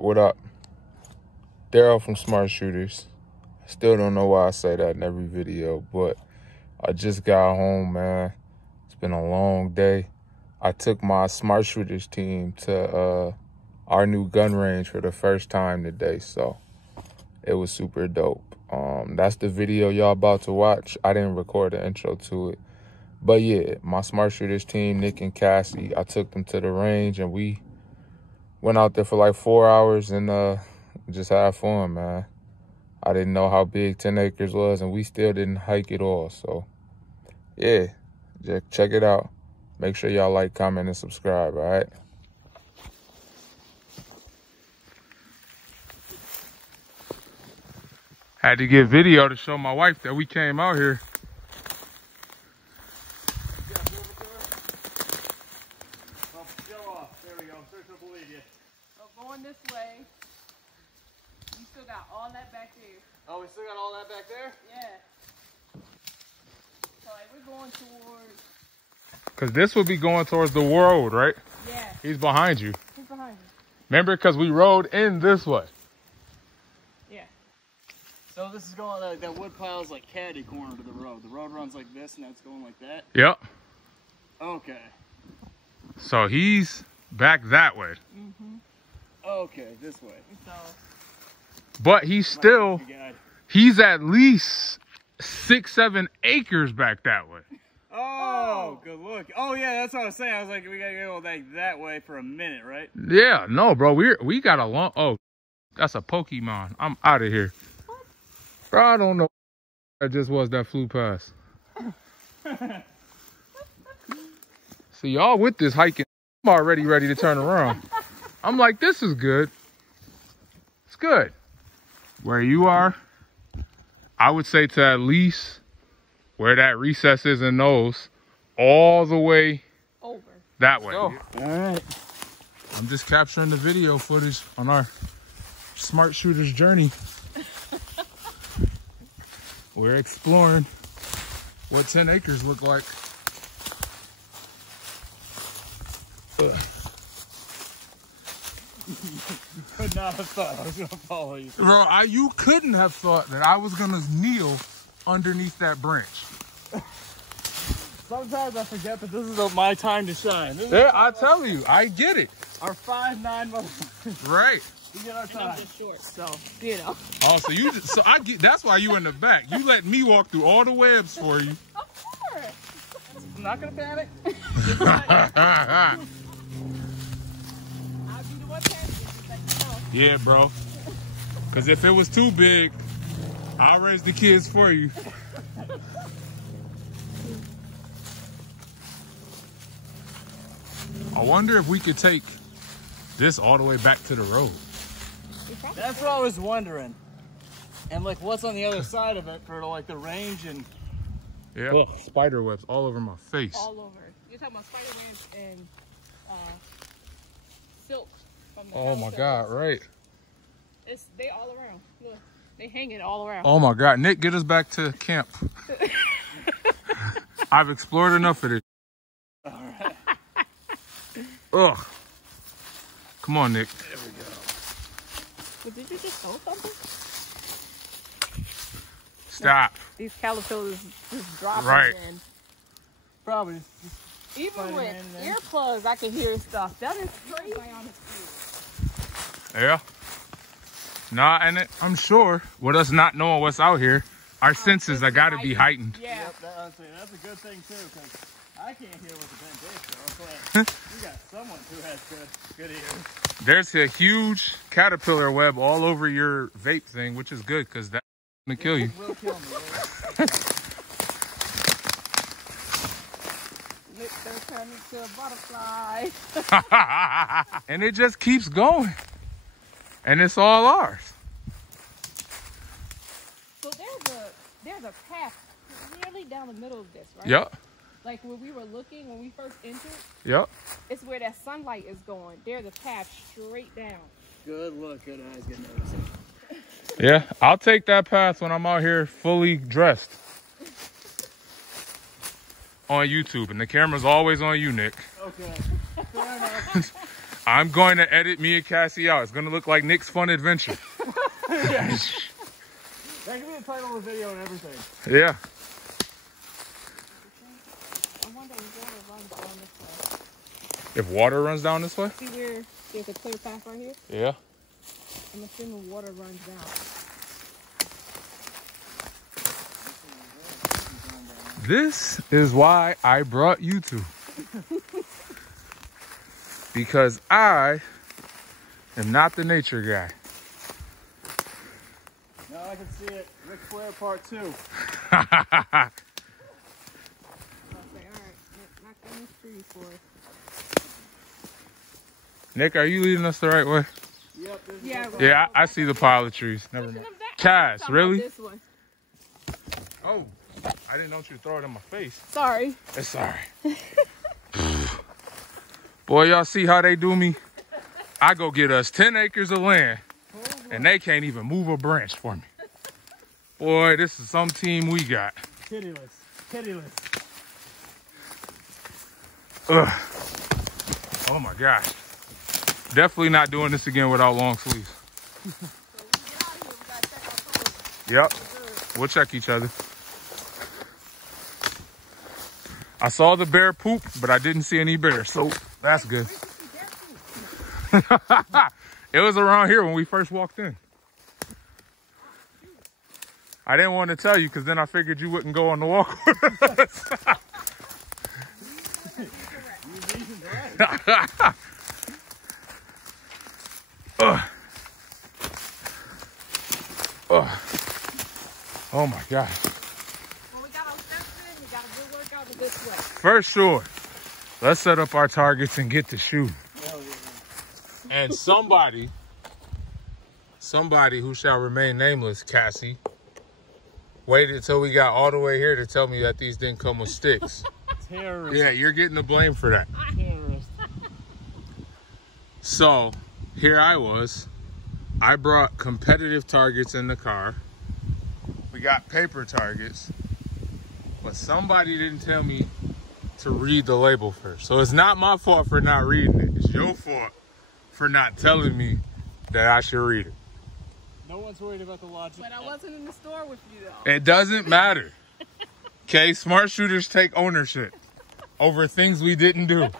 What up? Daryl from Smart Shooters. Still don't know why I say that in every video, but I just got home, man. It's been a long day. I took my Smart Shooters team to our new gun range for the first time today, so it was super dope. That's the video y'all about to watch. I didn't record the intro to it. But yeah, my Smart Shooters team, Nick and Cassie, I took them to the range and we went out there for like 4 hours and just had fun, man. I didn't know how big 10 acres was and we still didn't hike it all. So yeah, just check it out. Make sure y'all like, comment, and subscribe, all right? Had to get video to show my wife that we came out here. Going this way. You still got all that back there. Oh, we still got all that back there? Yeah. So like we're going towards. Cause this would be going towards the road, right? Yeah. He's behind you. He's behind you. Remember, cause we rode in this way. Yeah. So this is going like that wood pile's like caddy corner to the road. The road runs like this and that's going like that? Yep. Okay. So he's back that way. Mm-hmm. Okay, this way. So. But he's at least 6-7 acres back that way. Oh, good look. Oh yeah, that's what I was saying. I was like, we gotta go like that way for a minute, right? Yeah, no, bro. We got a long. Oh, that's a Pokemon. I'm out of here. What? Bro, I don't know. That just was that flew past. See, y'all with this hiking. I'm already ready to turn around. I'm like, this is good. It's good. Where you are, I would say to at least where that recess is in those, all the way over that way. All right. I'm just capturing the video footage on our Smart Shooters journey. We're exploring what 10 acres look like. You could not have thought I was going to follow you. Bro, you couldn't have thought that I was going to kneel underneath that branch. Sometimes I forget that this is my time to shine. Yeah, I tell you, I get it. Our 5'9" motherfuckers. Right. We get our and time. I'm just short, so you know. Oh, so you just, so I get, that's why you in the back. You let me walk through all the webs for you. Of course. I'm not going to panic. I'll be the one passing, just let you know. Yeah, bro. Because if it was too big, I'll raise the kids for you. I wonder if we could take this all the way back to the road. That's what I was wondering. And like, what's on the other side of it for like the range and... Yeah. Ugh, spider webs all over my face. All over. You're talking about spider webs and silk from the Oh my God, right. They all around. Look, they hang it all around. Oh my God, Nick, get us back to camp. I've explored enough of this. All right. Ugh. Come on, Nick. There we go. But did you just throw something? Stop. These caterpillars just dropping. Right. And Probably. even with earplugs, I can hear stuff. That is crazy. Yeah. Nah, and I'm sure with us not knowing what's out here, our senses are got to be heightened. Yeah. Yep, that's a good thing too, because I can't hear what the 10 days are. You got someone who has good ears. There's a huge caterpillar web all over your vape thing, which is good because that's going to kill you. It will kill me. It's gonna turn into a butterfly. And it just keeps going. And it's all ours. So there's a path nearly down the middle of this, right? Yep. Like when we were looking, when we first entered, Yep. it's where that sunlight is going. There's a path straight down. Good look, good eyes, good nose. Yeah, I'll take that path when I'm out here fully dressed. On YouTube, and the camera's always on you, Nick. Okay. Fair enough. I'm going to edit me and Cassie out. It's going to look like Nick's Fun Adventure. Yeah. That could be the title of the video and everything. Yeah. I wonder if water runs down this way. If water runs down this way? See where there's a clear path right here? Yeah. I'm assuming water runs down. This is why I brought you two. Because I am not the nature guy. Now I can see it. Ric Flair Part 2. I'll say, all right, knock down these trees for us. Nick, are you leading us the right way? Yep. Yeah, right. Yeah, I see the pile of trees. Never mind. Cass, really? This one. Oh, I didn't want you to throw it in my face. Sorry. It's all right. Boy, y'all see how they do me? I go get us 10 acres of land, and they can't even move a branch for me. Boy, this is some team we got. Pitiless. Pitiless. Ugh. Oh my gosh. Definitely not doing this again without long sleeves. Yep. We'll check each other. I saw the bear poop, but I didn't see any bears, so that's good. It was around here when we first walked in. I didn't want to tell you because then I figured you wouldn't go on the walk with us. Oh my gosh. Well, we got our steps in. We got a good workout in this way. For sure. Let's set up our targets and get to shooting. And somebody who shall remain nameless, Cassie, waited until we got all the way here to tell me that these didn't come with sticks. Terrorist. Yeah, you're getting the blame for that. Terrorist. So, here I was. I brought competitive targets in the car. We got paper targets. But somebody didn't tell me to read the label first. So it's not my fault for not reading it. It's your fault for not telling me that I should read it. No one's worried about the logic. But I wasn't in the store with you, though. It doesn't matter. Okay, smart shooters take ownership over things we didn't do. Yeah.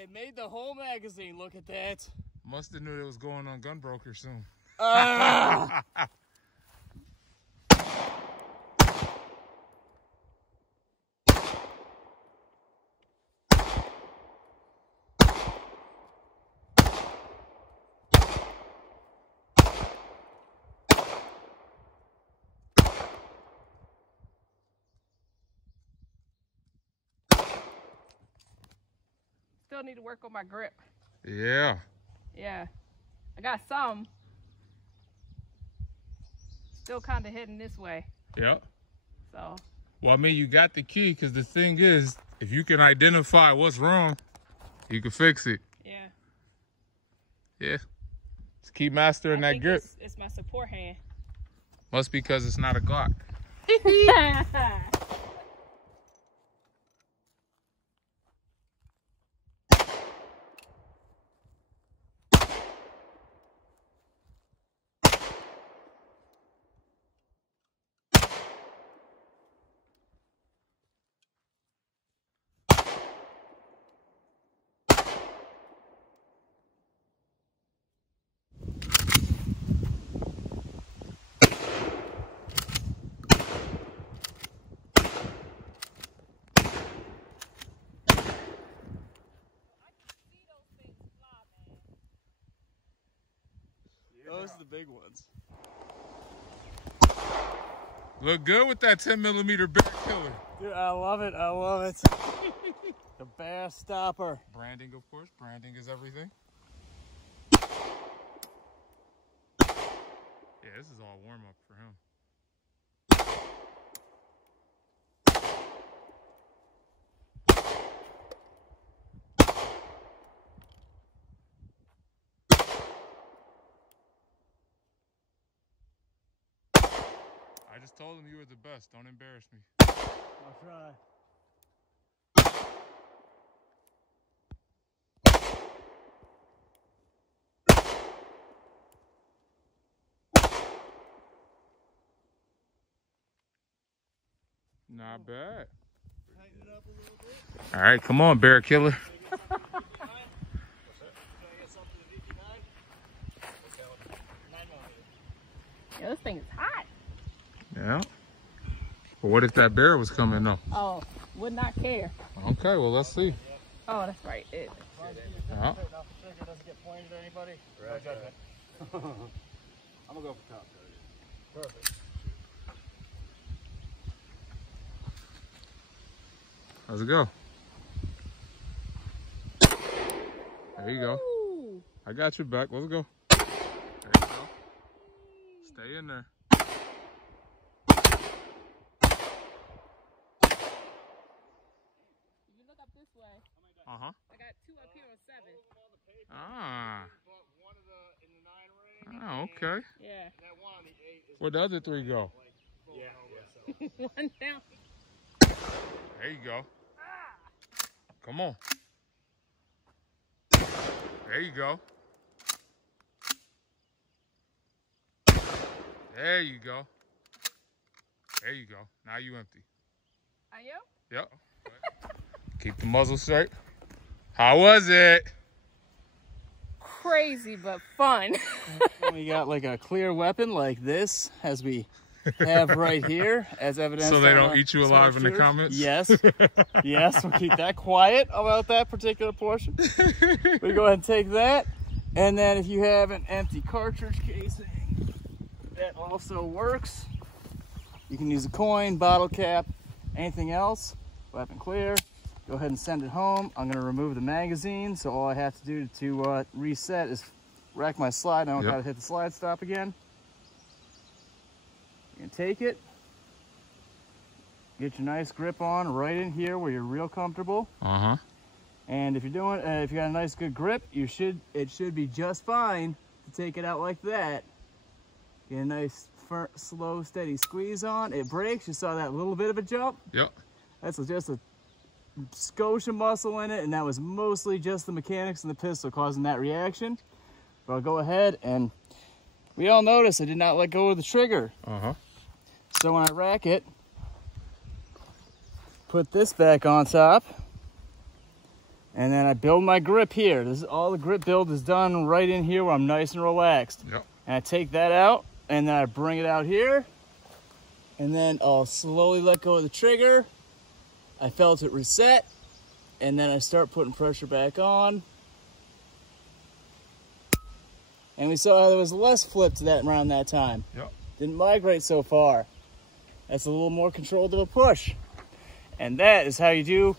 It made the whole magazine. Look at that. Must have knew it was going on Gunbroker soon. Still need to work on my grip. Yeah. Yeah. I got some. Still kind of heading this way. Yep. So. Well, I mean, you got the key because the thing is, if you can identify what's wrong, you can fix it. Yeah. Yeah. Just keep mastering that grip. It's my support hand. Must be because it's not a Glock. Those are the big ones. Look good with that 10mm bear killer. Dude, I love it. I love it. The Bass Stopper. Branding, of course. Branding is everything. Yeah, this is all warm up for him. I just told him you were the best. Don't embarrass me. I'll try. Not bad. Tighten it up a little bit. All right, come on, bear killer. Yeah, this thing is hot. Yeah. But what if that bear was coming though? Oh, would not care. Okay, well, let's see. Oh, that's right. It. Yeah. Trigger doesn't get pointed at anybody. Right. No judgment. I'm gonna go for top. Perfect. How's it go? There you go. Ooh. I got your back. Let's go. There you go. Stay in there. If you look up this way, Uh-huh. I got 2 up here on 7. Ah. Oh, okay. Yeah. Where'd the other 3 go? One down. There you go. Come on. There you go. There you go. There you go. Now you empty. Are you? Yep. Keep the muzzle straight. How was it? Crazy, but fun. We got like a clear weapon like this, as we have right here, as evidence. So they don't eat you alive in the comments? Yes. Yes, we'll keep that quiet about that particular portion. We go ahead and take that. And then if you have an empty cartridge casing, that also works. You can use a coin, bottle cap, anything else. Weapon clear. Go ahead and send it home. I'm going to remove the magazine, so all I have to do to reset is rack my slide. Now I don't got to hit the slide stop again. You can take it, get your nice grip on right in here where you're real comfortable. Uh-huh. And if you're doing, if you got a nice good grip, it should be just fine to take it out like that. Get a nice slow, steady squeeze on. It breaks. You saw that little bit of a jump. Yep. That's just a skosh of muscle in it, and that was mostly just the mechanics and the pistol causing that reaction. But I'll go ahead, and we all notice I did not let go of the trigger. Uh-huh. So when I rack it, put this back on top, and then I build my grip here. This is all the grip build is done right in here where I'm nice and relaxed. Yep. And I take that out, and then I bring it out here, and then I'll slowly let go of the trigger. I felt it reset, and then I start putting pressure back on. And we saw there was less flip to that around that time. Yep. Didn't migrate so far. That's a little more controlled of a push. And that is how you do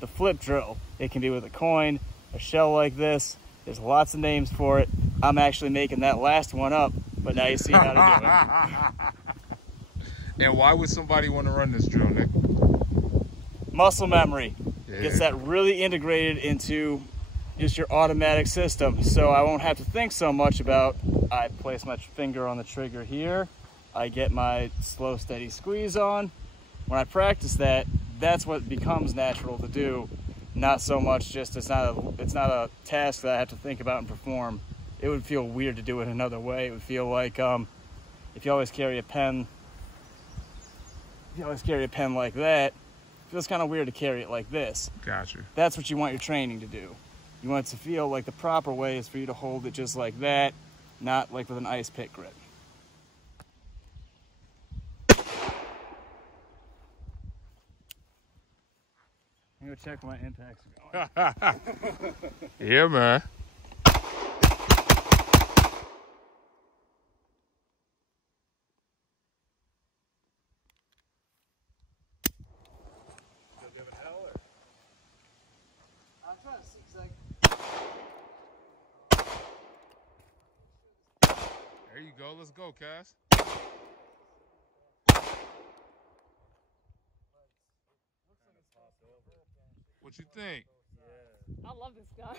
the flip drill. It can be with a coin, a shell like this. There's lots of names for it. I'm actually making that last one up, but now you see how to do it. And why would somebody want to run this drill, Nick? Muscle memory. Yeah. Gets that really integrated into just your automatic system. So I won't have to think so much about, I place my finger on the trigger here. I get my slow, steady squeeze on. When I practice that, that's what becomes natural to do. Not so much just, it's not a task that I have to think about and perform. It would feel weird to do it another way. It would feel like if you always carry a pen, like that, it feels kind of weird to carry it like this. Gotcha. That's what you want your training to do. You want it to feel like the proper way is for you to hold it just like that, not like with an ice pick grip. I'm gonna check where my impacts are going. Yeah, man. There you go. Let's go, Cass. What you think? I love this gun.